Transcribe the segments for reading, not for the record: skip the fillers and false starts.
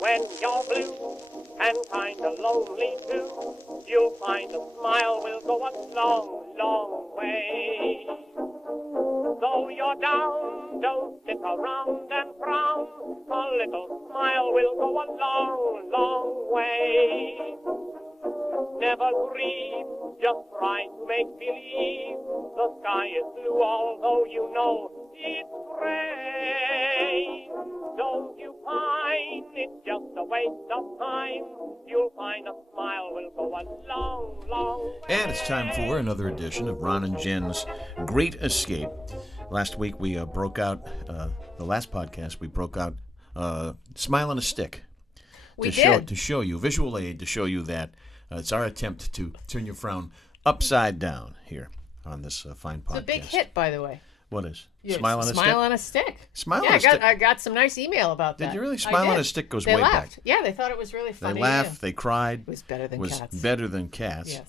When you're blue and kinda lonely too, you'll find a smile will go a long, long way. Though you're down, don't sit around and frown. A little smile will go a long, long way. Never grieve, just try to make believe the sky is blue, although you know it's gray. Don't you find it's just a waste of time? You'll find a smile will go a long, long way. And it's time for another edition of Ron and Jen's Great Escape. Last week we broke out, the last podcast we broke out Smile on a Stick. To show you, visual aid to show you that it's our attempt to turn your frown upside down here on this fine podcast. It's a big hit, by the way. What is? Smile on a Stick? Smile on a Stick. Smile on a Stick. I got some nice email about that. Did you really? Smile on a Stick goes way laughed. back. Yeah, they thought it was really funny. They laughed, they cried. It was better than cats. Better than cats. Yes.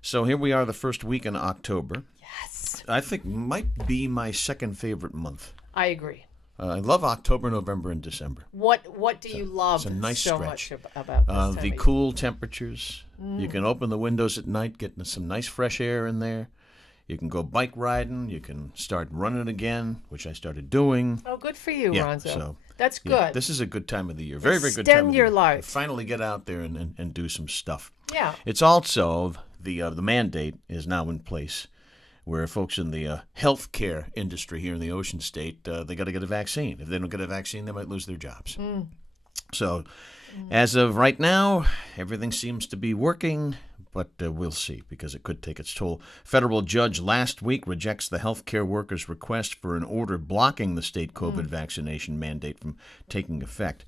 So here we are, the first week in October. Yes. I think might be my second favorite month. I agree. I love October, November, and December. What do you love nice so stretch. much about this time the of cool year? Temperatures. You can open the windows at night, get some nice fresh air in there. You can go bike riding. You can start running again, which I started doing. Oh, good for you, Yeah, Ronzo. so, That's good. Yeah, this is a good time of the year. Very, very good time Extend of the your year. life. Finally get out there and do some stuff. Yeah. It's also, the mandate is now in place where folks in the healthcare industry here in the Ocean State, they got to get a vaccine. If they don't get a vaccine, they might lose their jobs. So as of right now, everything seems to be working, but we'll see because it could take its toll. Federal judge last week rejects the healthcare workers' request for an order blocking the state COVID vaccination mandate from taking effect.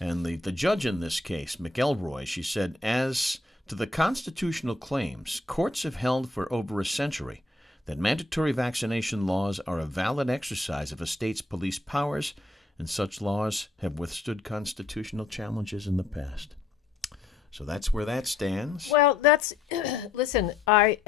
And the judge in this case, McElroy, she said, as to the constitutional claims, courts have held for over a century that mandatory vaccination laws are a valid exercise of a state's police powers, and such laws have withstood constitutional challenges in the past. So that's where that stands. Well, listen, I've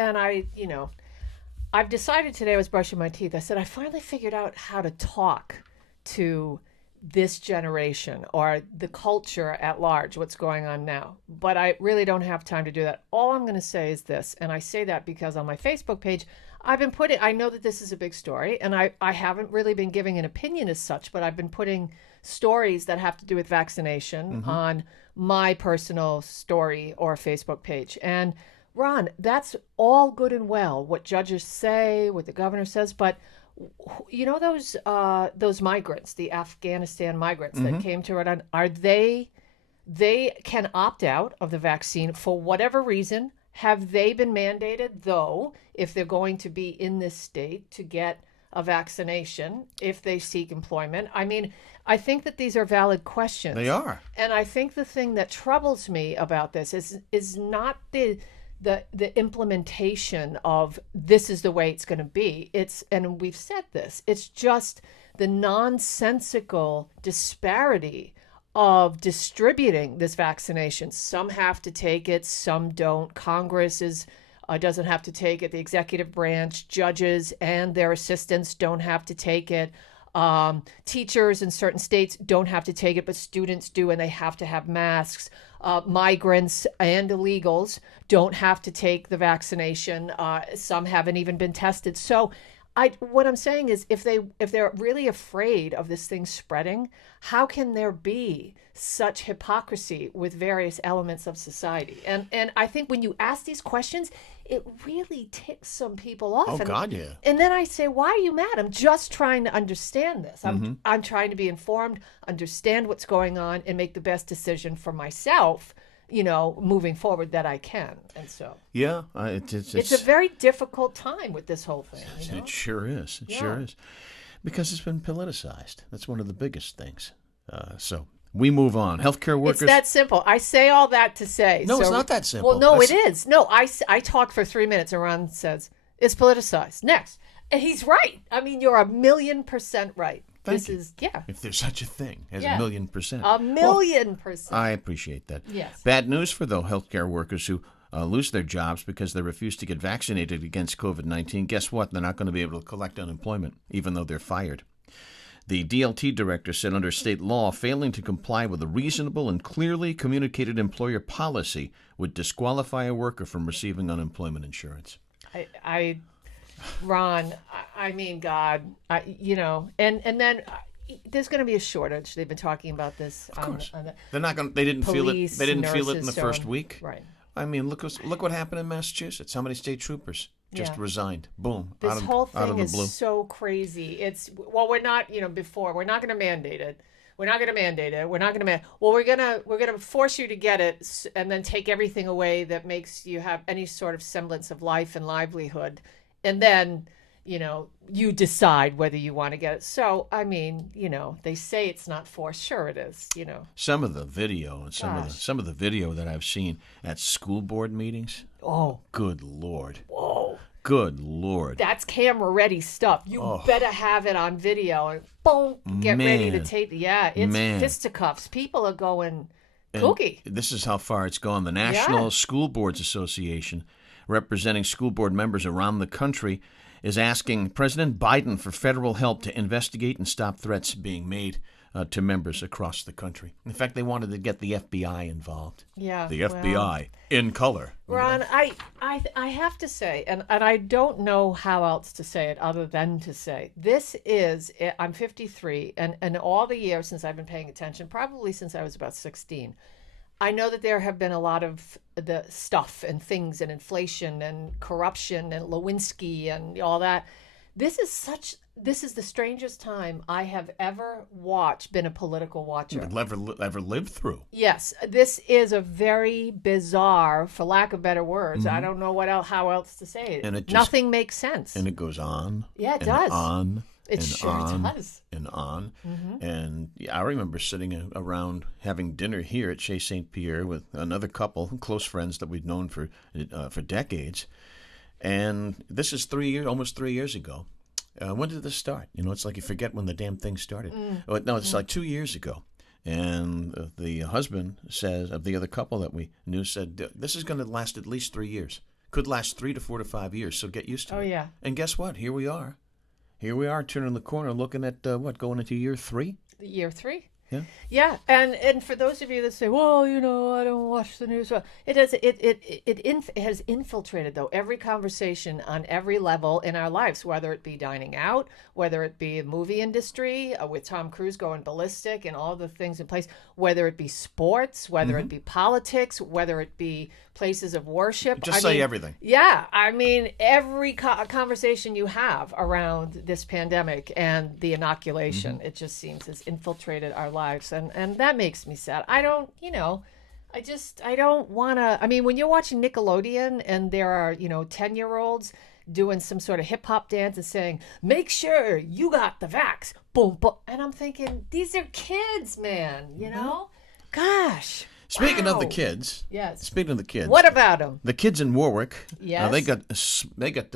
decided today I was brushing my teeth. I said, I finally figured out how to talk to this generation or the culture at large, what's going on now. But I really don't have time to do that. All I'm going to say is this, and I say that because on my Facebook page, I know that this is a big story, and I haven't really been giving an opinion as such, but I've been putting stories that have to do with vaccination on my personal story or Facebook page. And Ron, that's all good and well, what judges say, what the governor says, but you know those migrants, the Afghanistan migrants that came to Rhode Island, they can opt out of the vaccine for whatever reason. Have they been mandated, though, if they're going to be in this state, to get a vaccination if they seek employment? I mean, I think that these are valid questions. They are. And I think the thing that troubles me about this is not the implementation of this is the way it's going to be. And we've said this, it's just the nonsensical disparity of distributing this vaccination. Some have to take it, some don't. Congress doesn't have to take it. The executive branch, judges and their assistants don't have to take it. Teachers in certain states don't have to take it, but students do, and they have to have masks. Migrants and illegals don't have to take the vaccination. Some haven't even been tested. So what I'm saying is if they're really afraid of this thing spreading, how can there be such hypocrisy with various elements of society? And I think when you ask these questions, it really ticks some people off. Oh, God, yeah. And then I say, why are you mad? I'm just trying to understand this. I'm trying to be informed, understand what's going on, and make the best decision for myself, moving forward that I can. And so, yeah, it's a very difficult time with this whole thing. It sure is. It sure is. Because it's been politicized. That's one of the biggest things. So we move on. Healthcare workers. It's that simple. I say all that to say. No, it's not that simple. Well, no, it is. No, I talk for 3 minutes and Ron says, it's politicized. Next. And he's right. I mean, you're 1,000,000% right. Thank you. If there's such a thing as 1,000,000%. 1,000,000%. I appreciate that. Yes. Bad news for the healthcare workers who lose their jobs because they refuse to get vaccinated against COVID-19. Guess what? They're not going to be able to collect unemployment, even though they're fired. The DLT director said under state law, failing to comply with a reasonable and clearly communicated employer policy would disqualify a worker from receiving unemployment insurance. Ron, I mean, God, you know, and then there's going to be a shortage. They've been talking about this. Of course, they're not going. They didn't feel it. They didn't feel it in the first week. Right. I mean, look what happened in Massachusetts. How many state troopers just resigned? Boom. This whole thing is blue. so crazy. We're not, we're not going to mandate it. We're not going to mandate it. We're not going to we're going to force you to get it and then take everything away that makes you have any sort of semblance of life and livelihood. And then, you decide whether you want to get it. So, I mean, they say it's not forced. Sure it is, Some of the video and some of the video that I've seen at school board meetings. Oh, good Lord. Whoa. Good Lord. That's camera ready stuff. You better have it on video and boom, get ready to tape. Yeah, it's fisticuffs. People are going kooky. This is how far it's gone. The National School Boards Association, representing school board members around the country, is asking President Biden for federal help to investigate and stop threats being made to members across the country. In fact, they wanted to get the FBI involved. Yeah, the FBI in color. Ron, I have to say, and I don't know how else to say it other than to say, this is, I'm 53, and all the years since I've been paying attention, probably since I was about 16, I know that there have been a lot of the stuff and things and inflation and corruption and Lewinsky and all that. This is the strangest time I have ever been a political watcher. Ever lived through. Yes, this is a very bizarre, for lack of better words. I don't know how else to say it. And nothing makes sense. And it goes on. Yeah, it and does. On. It and sure on, does. And on. And I remember sitting around having dinner here at Chez St. Pierre with another couple, close friends that we'd known for decades. And this is almost 3 years ago. When did this start? It's like you forget when the damn thing started. No, it's like 2 years ago. And the husband says, of the other couple that we knew, said, this is going to last at least 3 years. Could last 3 to 4 to 5 years, so get used to it. Oh, yeah. And guess what? Here we are. Turning the corner, looking at going into year 3? Year 3? Yeah. Yeah, and for those of you that say, well, I don't watch the news. It has infiltrated, though, every conversation on every level in our lives, whether it be dining out, whether it be the movie industry, with Tom Cruise going ballistic and all the things in place, whether it be sports, whether it be politics, whether it be places of worship. Say everything. Yeah, I mean, every conversation you have around this pandemic and the inoculation, it just seems has infiltrated our lives, and that makes me sad. I don't want to. I mean, when you're watching Nickelodeon and there are 10-year-olds doing some sort of hip hop dance and saying, "Make sure you got the vax," boom, boom, and I'm thinking, these are kids, man. Gosh. Speaking of the kids, yes. Speaking of the kids, what about them? The kids in Warwick, yes, they got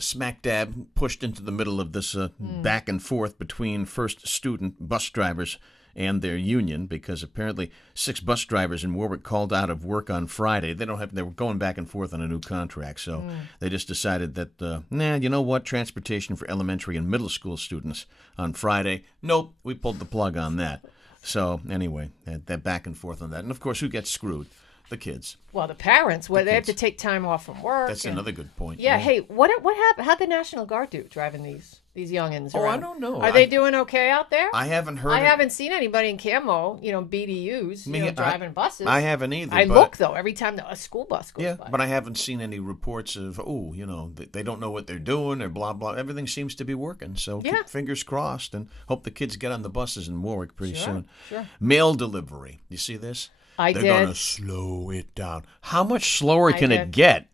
smack dab pushed into the middle of this back and forth between first student bus drivers and their union, because apparently 6 bus drivers in Warwick called out of work on Friday. They were going back and forth on a new contract, so they just decided that you know what, transportation for elementary and middle school students on Friday. Nope, we pulled the plug on that. So anyway, that back and forth on that. And of course, who gets screwed? The kids. Well, the parents. Well, they have to take time off from work. That's another good point. Yeah. Hey, what happened? How'd the National Guard do driving these youngins around? I don't know. Are they doing okay out there? I haven't heard. I haven't seen anybody in camo, BDUs, driving buses. I haven't either. I look though every time a school bus goes by. But I haven't seen any reports of they don't know what they're doing or blah blah. Everything seems to be working. So keep fingers crossed and hope the kids get on the buses in Warwick pretty soon. Sure. Mail delivery. You see this? They're going to slow it down. How much slower can it get?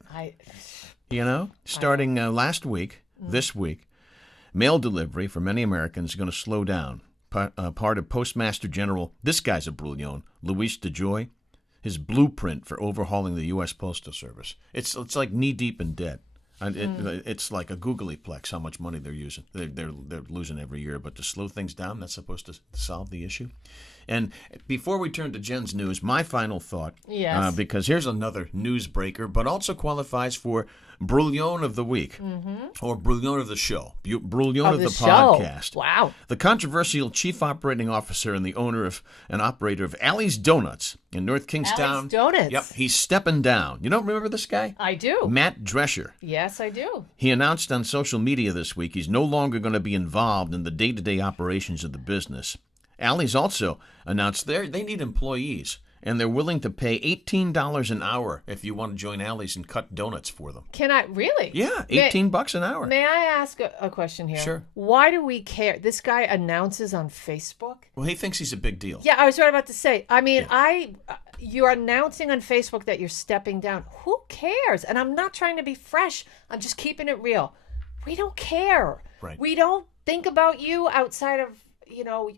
Starting last week, this week, mail delivery for many Americans is going to slow down. Part of Postmaster General, this guy's a brouillon, Luis DeJoy, his blueprint for overhauling the U.S. Postal Service. It's like knee-deep in debt. And it's like a googlyplex how much money they're using. They're losing every year. But to slow things down, that's supposed to solve the issue. And before we turn to Jen's news, my final thought, Yes. because here's another newsbreaker, but also qualifies for Brouillon of the Week, or Brouillon of the Show, Brouillon of the podcast. Wow. The controversial chief operating officer and the owner of and operator of Allie's Donuts in North Kingstown. Allie's Donuts. Yep, he's stepping down. You don't remember this guy? I do. Matt Drescher. Yes, I do. He announced on social media this week he's no longer going to be involved in the day-to-day operations of the business. Allie's also announced they need employees, and they're willing to pay $18 an hour if you want to join Allie's and cut donuts for them. Can I really? Yeah, $18 an hour. May I ask a question here? Sure. Why do we care? This guy announces on Facebook? Well, he thinks he's a big deal. Yeah, I was right about to say. I mean, you're announcing on Facebook that you're stepping down. Who cares? And I'm not trying to be fresh. I'm just keeping it real. We don't care. Right. We don't think about you outside of,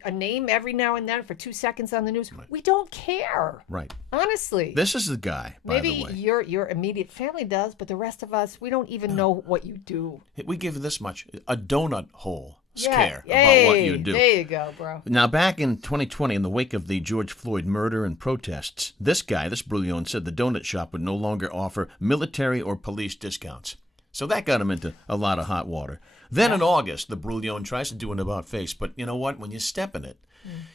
a name every now and then for 2 seconds on the news. Right. We don't care. Right. Honestly. This is the guy, by the way. Maybe your immediate family does, but the rest of us, we don't even know what you do. We give this much, a donut hole scare Yay. about what you do. There you go, bro. Now, back in 2020, in the wake of the George Floyd murder and protests, this Brouillon, said the donut shop would no longer offer military or police discounts. So that got him into a lot of hot water. Then in August, the Brouillon tries to do an about-face, but you know what? When you step in it,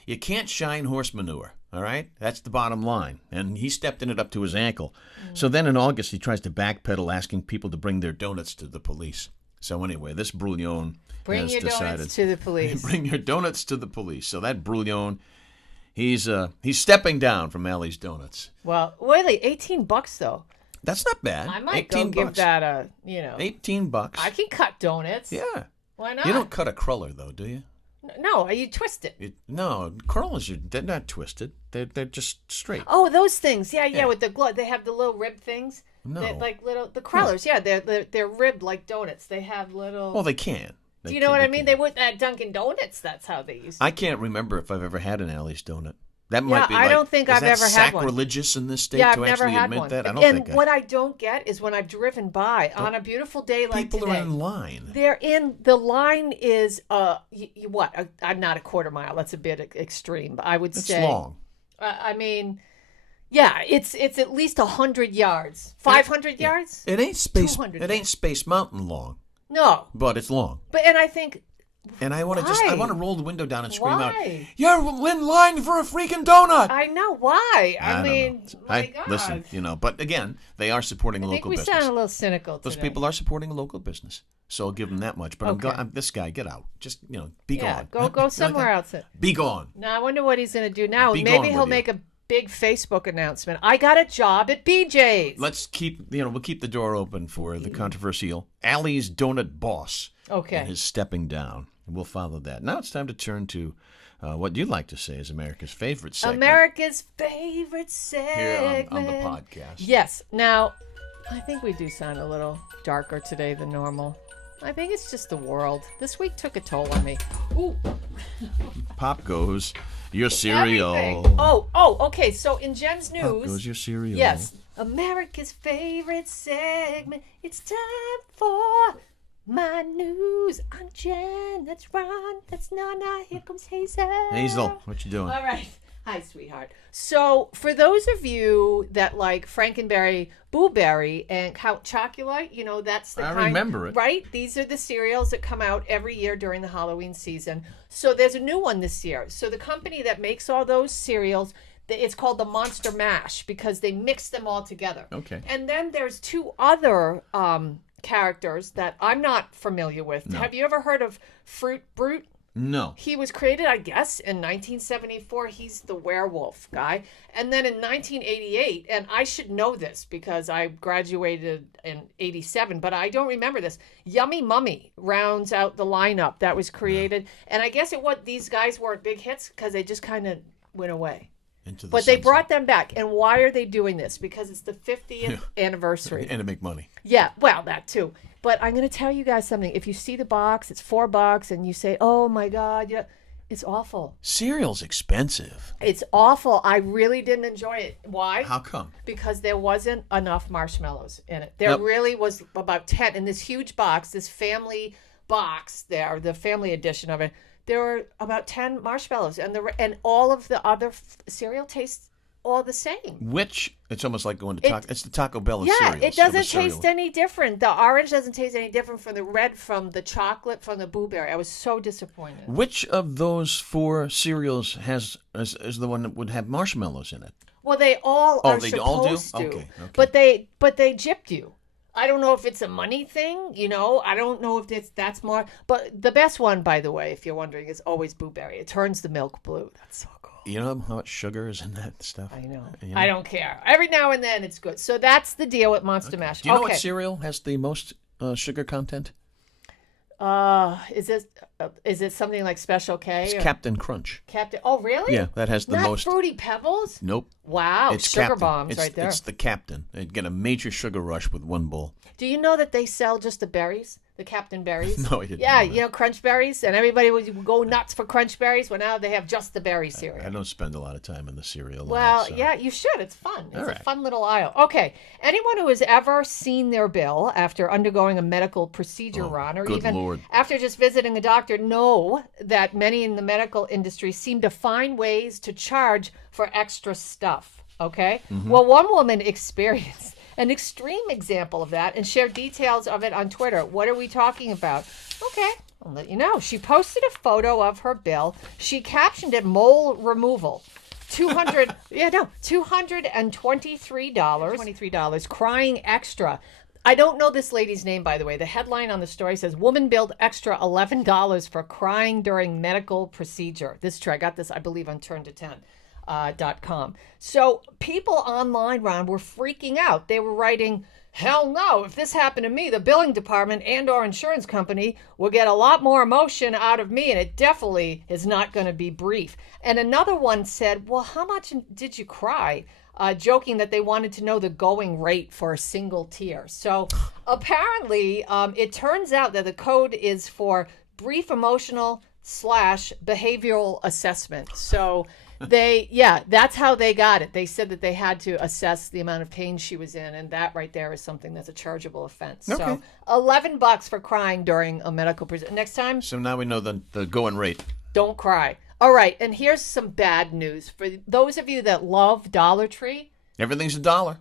you can't shine horse manure, all right? That's the bottom line. And he stepped in it up to his ankle. So then in August, he tries to backpedal, asking people to bring their donuts to the police. So anyway, this Brouillon Bring has your decided... donuts to the police. Bring your donuts to the police. So that Brouillon, he's stepping down from Allie's Donuts. Well, really, $18 though. That's not bad. I might go give that a, $18. I can cut donuts. Yeah. Why not? You don't cut a cruller, though, do you? No, you twist it. No, crullers, they're not twisted. They're just straight. Oh, those things. Yeah, with the glove. They have the little rib things. No. The crullers. Yeah, they're ribbed like donuts. They have little... Well, they can. Do you know what I mean? They would at Dunkin' Donuts. That's how they used to. I can't remember if I've ever had an Allie's donut. That might be I don't think I've ever had one. Sacrilegious in this state to actually never had admit one. that? I don't think what I don't get is when I've driven by on a beautiful day like people today. are in line. The line is, I'm not a quarter mile. That's a bit extreme, but I would say. It's long. I mean, yeah, it's at least 100 yards. 500 yards? It ain't Space. 200 It ain't Space Mountain long. No. But it's long. And I think... And I want to roll the window down and scream out, "You're in line for a freaking donut!" I know why. I mean, don't know. my God. Listen, but again, they are supporting a local business. I think we sound a little cynical today. Those people are supporting a local business, so I'll give them that much. But Okay. this guy, get out. Just be gone. Go somewhere else. Be gone. Now I wonder what he's going to do now. Be Maybe gone he'll with make a big Facebook announcement. I got a job at BJ's. Let's keep we'll keep the door open for the controversial Allie's Donut boss. Okay. And his stepping down. We'll follow that. Now it's time to turn to what you'd like to say is America's favorite segment. America's favorite segment. Here on the podcast. Yes. Now, I think we do sound a little darker today than normal. I think it's just the world. This week took a toll on me. Ooh. Pop goes your cereal. Everything. Oh, okay. So in Jen's news. Pop goes your cereal. Yes. America's favorite segment. It's time for my news. I'm Jen. That's Ron. That's Nana. Here comes Hazel. Hazel, what you doing? All right. Hi, sweetheart. So, for those of you that like Frankenberry, Boo Berry, and Count Chocula, that's the kind. I remember it. Right? These are the cereals that come out every year during the Halloween season. So, there's a new one this year. So, the company that makes all those cereals, it's called the Monster Mash because they mix them all together. Okay. And then there's two other characters that I'm not familiar with. No. Have you ever heard of Fruit Brute? No. He was created, I guess, in 1974. He's the werewolf guy. And then in 1988, and I should know this because I graduated in 87, but I don't remember this. Yummy Mummy rounds out the lineup that was created. And I guess these guys weren't big hits because they just kind of went away. But they brought them back. And why are they doing this? Because it's the 50th anniversary. And to make money. Yeah, well, that too. But I'm going to tell you guys something. If you see the box, it's $4, and you say, oh, my God. Yeah. It's awful. Cereal's expensive. It's awful. I really didn't enjoy it. Why? How come? Because there wasn't enough marshmallows in it. There Yep. really was about 10 in this huge box, this family box there, the family edition of it. There were about 10 marshmallows, and all of the other cereal tastes all the same. Which, it's almost like going to Taco. It's the Taco Bell of cereals. Yeah, it doesn't taste any different. The orange doesn't taste any different from the red, from the chocolate, from the blueberry. I was so disappointed. Which of those 4 cereals is the one that would have marshmallows in it? Well, they all are they supposed all do? to, Okay. but they gypped you. I don't know if it's a money thing, I don't know if that's more. But the best one, by the way, if you're wondering, is always blueberry. It turns the milk blue. That's so cool. You know how much sugar is in that stuff? I know. You I don't care. Every now and then it's good. So that's the deal with Monster Mash. Do you know what cereal has the most sugar content? Is it something like Special K? It's Captain Crunch. Captain. Oh, really? Yeah, that has the Not most. Fruity Pebbles? Nope. Wow, It's sugar Captain. bombs right there. It's the Captain. They get a major sugar rush with one bowl. Do you know that they sell just the berries? The Captain berries? No, I didn't Yeah, know that. Crunch berries, and everybody would go nuts for Crunch berries. Well, now they have just the berry cereal. I don't spend a lot of time in the cereal Well, aisle, so. yeah, you should. It's fun. It's All a right. fun little aisle. Okay. Anyone who has ever seen their bill after undergoing a medical procedure, Ron, or good even Lord. after just visiting a doctor, know that many in the medical industry seem to find ways to charge for extra stuff. Okay? Mm-hmm. Well, one woman experienced an extreme example of that and shared details of it on Twitter. What are we talking about? Okay, I'll let you know. She posted a photo of her bill. She captioned it "mole removal." $223, crying extra. I don't know this lady's name, by the way. The headline on the story says, "Woman billed extra $11 for crying during medical procedure." This is true. I got this, I believe, on turn210.com. So people online, Ron, were freaking out. They were writing, "Hell no, if this happened to me, the billing department and or insurance company will get a lot more emotion out of me, and it definitely is not going to be brief." And another one said, "Well, how much did you cry?" Joking that they wanted to know the going rate for a single tear. So apparently it turns out that the code is for brief emotional / behavioral assessment. So that's how they got it. They said that they had to assess the amount of pain she was in, and that right there is something that's a chargeable offense. Okay. So $11 for crying during a medical procedure. Next time, So now we know the going rate. don't cry. All right, and here's some bad news for those of you that love Dollar Tree. Everything's $1.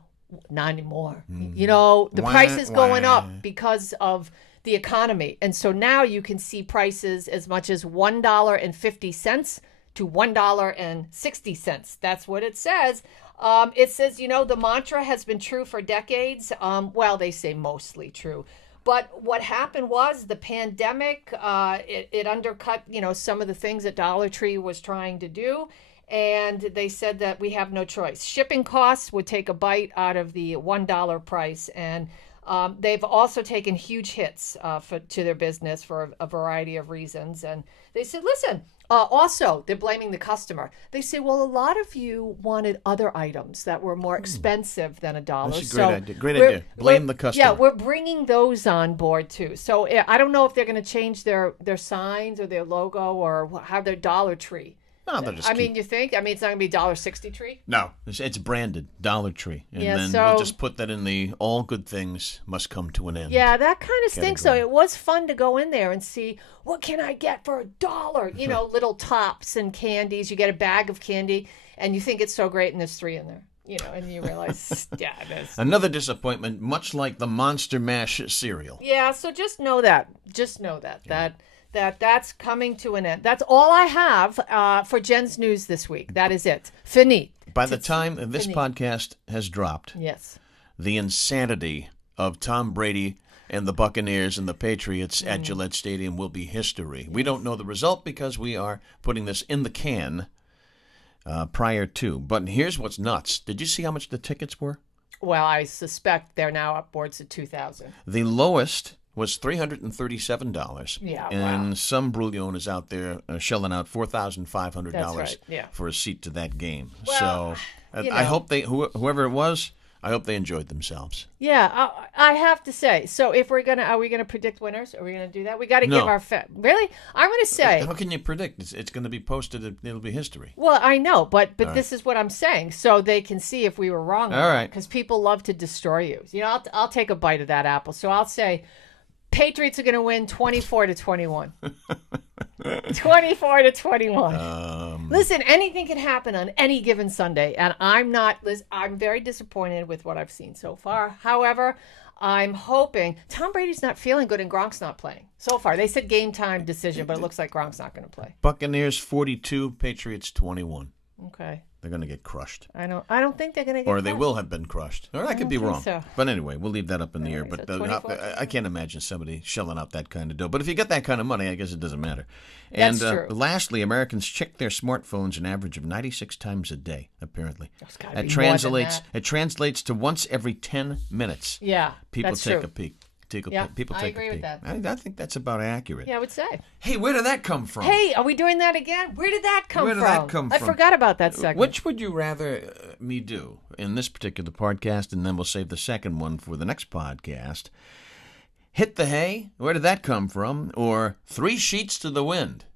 Not anymore. The Wah, price is going wah. up because of the economy. And so now you can see prices as much as $1.50 to $1.60. That's what it says. It says, the mantra has been true for decades. Well, they say mostly true. But what happened was the pandemic, it undercut, some of the things that Dollar Tree was trying to do. And they said that we have no choice. Shipping costs would take a bite out of the $1 price. And they've also taken huge hits to their business for a variety of reasons. And they said, listen, also, they're blaming the customer. They say, well, a lot of you wanted other items that were more expensive than $1. That's a great idea. Great idea. Blame the customer. Yeah, we're bringing those on board, too. So I don't know if they're going to change their signs or their logo or how their Dollar Tree. No, they'll just you think? It's not going to be $1.60 tree? No, it's branded Dollar Tree. And Yeah, then so- we'll just put that in the all good things must come to an end. Yeah, that kind of stinks. So Category. it was fun to go in there and see, what can I get for $1? Little tops and candies. You get a bag of candy, and you think it's so great, and there's 3 in there. And you realize, yeah, it is. Another disappointment, much like the Monster Mash cereal. Yeah, so just know that. That's coming to an end. That's all I have for Jen's News this week. That is it. Fini. By the time this Fini. podcast has dropped, Yes. the insanity of Tom Brady and the Buccaneers and the Patriots at Gillette Stadium will be history. We don't know the result because we are putting this in the can prior to. But here's what's nuts. Did you see how much the tickets were? Well, I suspect they're now upwards of $2,000. The lowest was $337. Yeah, and wow. some Brouillon is out there shelling out $4,500 That's right, yeah. for a seat to that game. Well, so you I know. hope whoever it was, I hope they enjoyed themselves. Yeah, I have to say. So if are we gonna predict winners? Are we gonna do that? We got to give our really. I'm gonna say. How can you predict? It's going to be posted. It'll be history. Well, I know, but this is what I'm saying, so they can see if we were wrong. All right. Because people love to destroy you. You know, I'll take a bite of that apple. So I'll say, Patriots are going to win 24-21. 24-21. Listen, anything can happen on any given Sunday, and I'm very disappointed with what I've seen so far. However, I'm hoping Tom Brady's not feeling good and Gronk's not playing so far. They said game time decision, but it looks like Gronk's not going to play. Buccaneers 42, Patriots 21. Okay. They're going to get crushed. I don't think they're going to get Or crushed. they will have been crushed. Or I could be wrong. so. But anyway, we'll leave that up in the air. Right, But so I can't imagine somebody shelling out that kind of dough. But if you get that kind of money, I guess it doesn't matter. That's And true. lastly, Americans check their smartphones an average of 96 times a day, apparently. It's gotta be more than that. It translates to once every 10 minutes. Yeah, People that's take true. a peek. I agree with that. I think that's about accurate. Yeah, I would say. Hey, where did that come from? Hey, are we doing that again? Where did that come Where from? did that come I from? forgot about that segment. Which would you rather me do in this particular podcast, and then we'll save the second one for the next podcast? Hit the hay? Where did that come from? Or 3 sheets to the wind?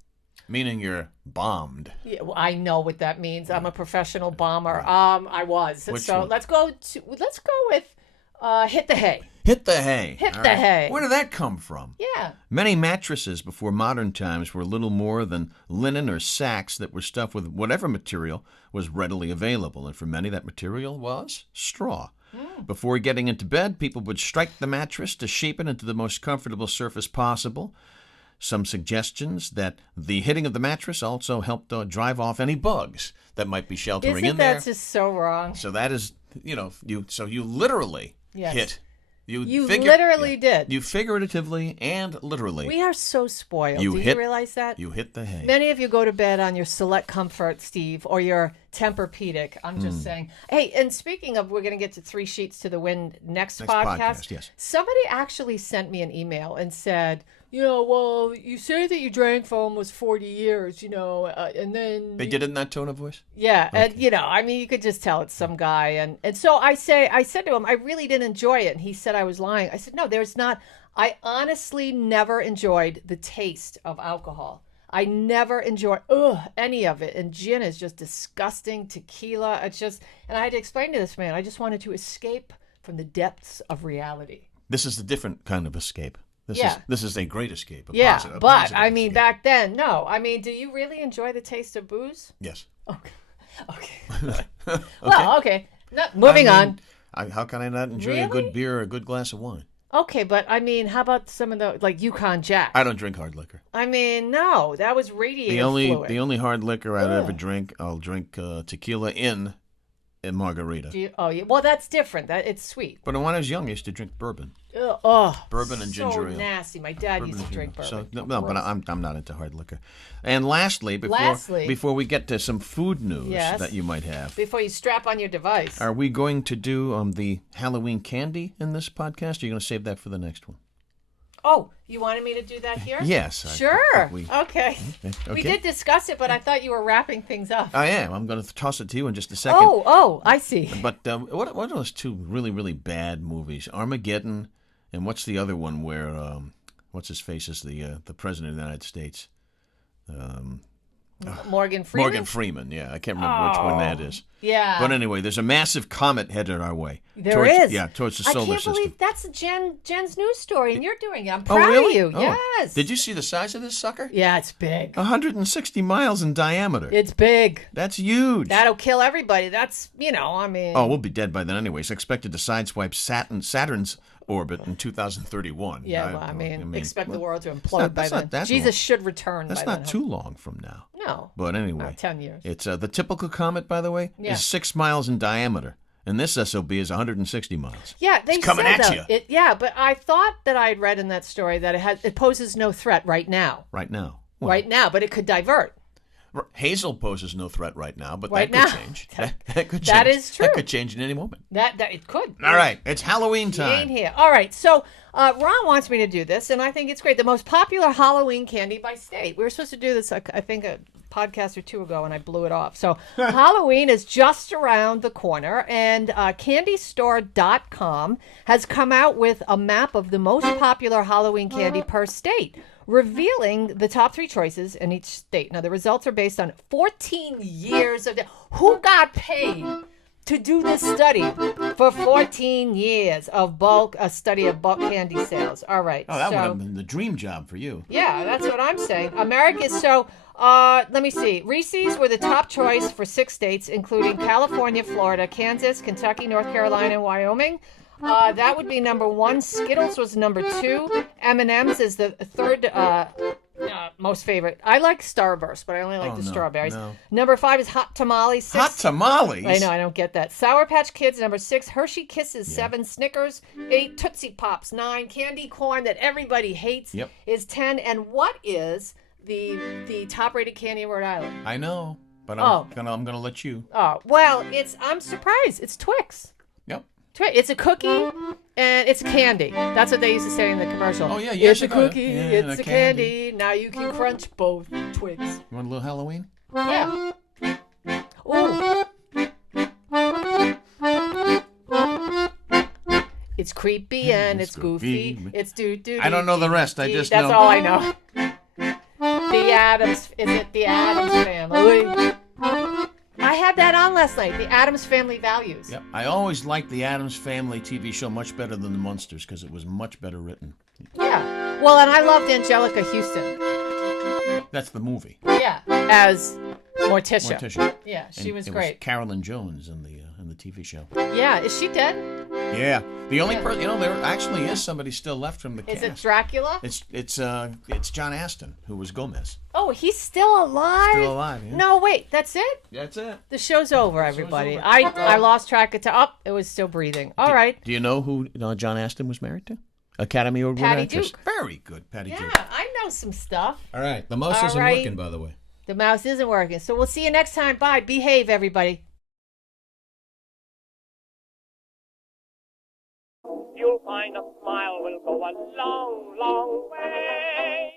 Meaning you're bombed. Yeah, well, I know what that means. I'm a professional bomber. I was. Which so one? let's go with hit the hay. Hit the hay. Hit All the right. hay. Where did that come from? Yeah. Many mattresses before modern times were little more than linen or sacks that were stuffed with whatever material was readily available, and for many that material was straw. Before getting into bed, people would strike the mattress to shape it into the most comfortable surface possible. Some suggestions that the hitting of the mattress also helped drive off any bugs that might be sheltering in there. Isn't that just so wrong? So that is, you literally Yes. hit. You literally did. You figuratively and literally. We are so spoiled. You Do hit- you realize that? You hit the hay. Many of you go to bed on your Select Comfort, Steve, or your Tempur-Pedic. I'm just saying. Hey, and speaking of, we're going to get to 3 sheets to the wind next podcast. Yes. Somebody actually sent me an email and said, well, you say that you drank for almost 40 years, and then... They did it in that tone of voice? Yeah, and you could just tell it's some guy, and so I said to him, I really didn't enjoy it, and he said I was lying. I said, no, there's not. I honestly never enjoyed the taste of alcohol. I never enjoyed any of it, and gin is just disgusting. Tequila, it's just, and I had to explain to this man, I just wanted to escape from the depths of reality. This is a different kind of escape. This is a great escape. Yeah, positive but I mean, escape. back then, no. I mean, do you really enjoy the taste of booze? Yes. Okay. Well, okay. Moving on. How can I not enjoy a good beer or a good glass of wine? Okay, but I mean, how about some of the, like, Yukon Jack? I don't drink hard liquor. I mean, no, that was radiator fluid. The only hard liquor I'd ever drink, I'll drink tequila in a margarita. Well, that's different. It's sweet. But when I was young, I used to drink bourbon. Bourbon and ginger ale. So nasty. My dad used to drink bourbon. So, no, but I'm not into hard liquor. And lastly, before we get to some food news that you might have, before you strap on your device, are we going to do the Halloween candy in this podcast? Or are you going to save that for the next one? Oh, you wanted me to do that here? Yes. Sure. Okay. Okay. We did discuss it, but I thought you were wrapping things up. I am. I'm going to toss it to you in just a second. Oh, I see. But what are those 2 really, really bad movies? Armageddon, and what's the other one where what's his face is the president of the United States? Morgan Freeman? Morgan Freeman, yeah. I can't remember which one that is. Yeah. But anyway, there's a massive comet headed our way. There is. Yeah, towards the solar system. I can't believe that's Jen's news story, and you're doing it. I'm proud of you. Oh. Yes. Did you see the size of this sucker? Yeah, it's big. 160 miles in diameter. It's big. That's huge. That'll kill everybody. That's, I mean... Oh, we'll be dead by then anyway. It's expected to sideswipe Saturn's orbit in 2031. Yeah, well, I mean expect the world to implode by then. Jesus should return by then. That's not too long from now. No. But anyway. Not 10 years. It's the typical comet, by the way, is 6 miles in diameter. And this SOB is 160 miles. Yeah, it's coming at you. But I thought that I'd read in that story that it poses no threat right now. Right now. Well, right now, but it could divert. Hazel poses no threat right now, but Right that now. could change. That could change. That is true. That could change in any moment. That it could. All right, it's Halloween She ain't time. here. All right, so Ron wants me to do this, and I think it's great. The most popular Halloween candy by state. We were supposed to do this, I think, a podcast or two ago, and I blew it off. So Halloween is just around the corner, and CandyStore.com has come out with a map of the most popular Halloween candy per state, revealing the top 3 choices in each state. Now, the results are based on 14 years of who got paid to do this study for 14 years of a study of bulk candy sales. All right. Oh, that would have been the dream job for you. Yeah, that's what I'm saying. Let me see. Reese's were the top choice for 6 states, including California, Florida, Kansas, Kentucky, North Carolina, and Wyoming. That would be number 1. Skittles was number 2. M&M's is the third most favorite. I like Starburst, but I only like the strawberries. No. Number 5 is Hot Tamales. 6. Hot tamales? I know, I don't get that. Sour Patch Kids, number 6. Hershey Kisses, 7. Snickers, 8. Tootsie Pops, 9. Candy Corn that everybody hates is 10. And what is the top-rated candy in Rhode Island? I know, but I'm gonna let you. Oh, well, I'm surprised. It's Twix. Yep. It's a cookie and it's candy. That's what they used to say in the commercial. Oh, yeah, It's a years ago. cookie, Yeah, it's a a candy. Now you can crunch both Twix. You want a little Halloween? Yeah. Ooh. It's creepy and it's goofy. It's doo-doo. I don't know the rest. I just That's know. all I know. The Addams Family? I had that on last night. The Addams Family Values. Yep. I always liked the Addams Family TV show much better than the Munsters because it was much better written. Yeah. Well, and I loved Angelica Houston. That's the movie. Yeah. As Morticia. Morticia. Yeah, she And was it great. Was Carolyn Jones in the TV show. Yeah. Is she dead? Yeah. The only person, there actually is somebody still left from the cast. Is it Dracula? It's John Aston, who was Gomez. Oh, he's still alive? Still alive, yeah. No, wait. That's it? That's it. The show's over, everybody. over. I lost track of time. Oh, it was still breathing. All right. Do you know who John Aston was married to? Academy Award winner Patty actress. Duke. Very good, Patty Yeah, Duke. I know some stuff. All right. The mouse All isn't right. working, by the way. The mouse isn't working. So we'll see you next time. Bye. Behave, everybody. You'll find a smile will go a long, long way.